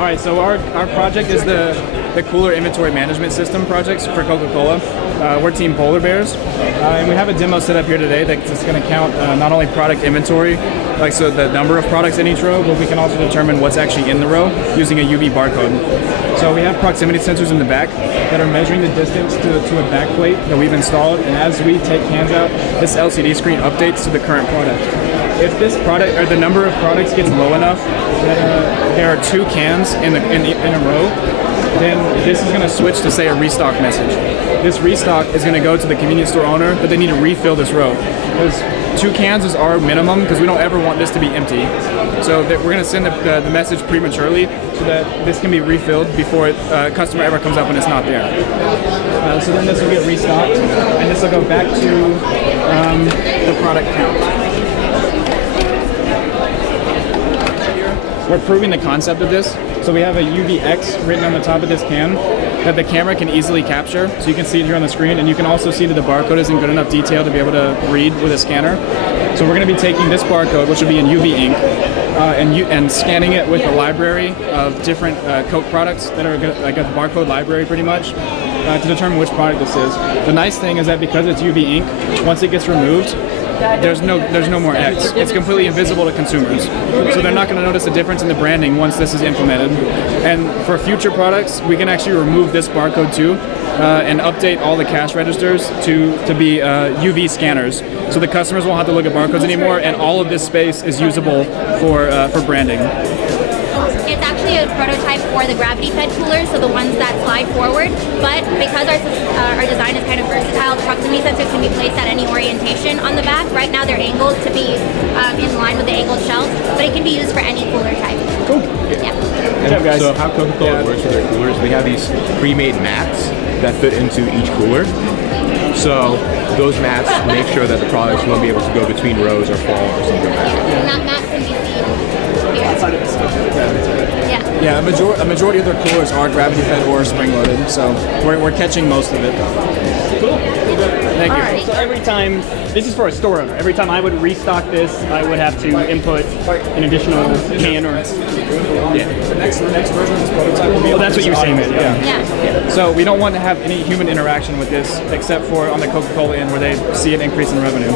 All right, so our project is the cooler inventory management system projects for Coca-Cola. We're Team Polar Bears, and we have a demo set up here today that's going to count not only product inventory, like so the number of products in each row, but we can also determine what's actually in the row using a UV barcode. So we have proximity sensors in the back that are measuring the distance to a back plate that we've installed, and as we take cans out, this LCD screen updates to the current product. If this product or the number of products gets low enough that there are 2 cans in a row, then this is going to switch to say a restock message. This restock is going to go to the convenience store owner, but they need to refill this row. Because 2 cans is our minimum because we don't ever want this to be empty. So we're going to send the message prematurely so that this can be refilled before a customer ever comes up when it's not there. So then this will get restocked, and this will go back to the product count. We're proving the concept of this. So we have a UVX written on the top of this can that the camera can easily capture. So you can see it here on the screen, and you can also see that the barcode is in good enough detail to be able to read with a scanner. So we're going to be taking this barcode, which will be in UV ink, and scanning it with a library of different Coke products that are like a barcode library pretty much, to determine which product this is. The nice thing is that because it's UV ink, once it gets removed, there's no more X. It's completely invisible to consumers. So they're not going to notice a difference in the branding once this is implemented. And for future products, we can actually remove this barcode too, and update all the cash registers to be UV scanners. So the customers won't have to look at barcodes anymore, and all of this space is usable for branding. It's actually a prototype for the gravity-fed coolers, so the ones that slide forward. But because our design is kind of versatile, the proximity sensors can be placed at any orientation on the back. Right now they're angled to be in line with the angled shelves, but it can be used for any cooler type. Cool. Yeah. Good job, guys. So how Coca-Cola works with their coolers, we have these pre-made mats that fit into each cooler. So those mats make sure that the products won't be able to go between rows or fall or something like that. And that mat can be seen here. Yeah, a majority of their coolers are gravity-fed or spring-loaded, so we're catching most of it. Cool. Thank you. All right, so every time, this is for a store owner, every time I would restock this, I would have to input an additional can or... Yeah. The next version of this prototype will be... Oh, that's what you were saying, Yeah. yeah. So we don't want to have any human interaction with this except for on the Coca-Cola end where they see an increase in revenue.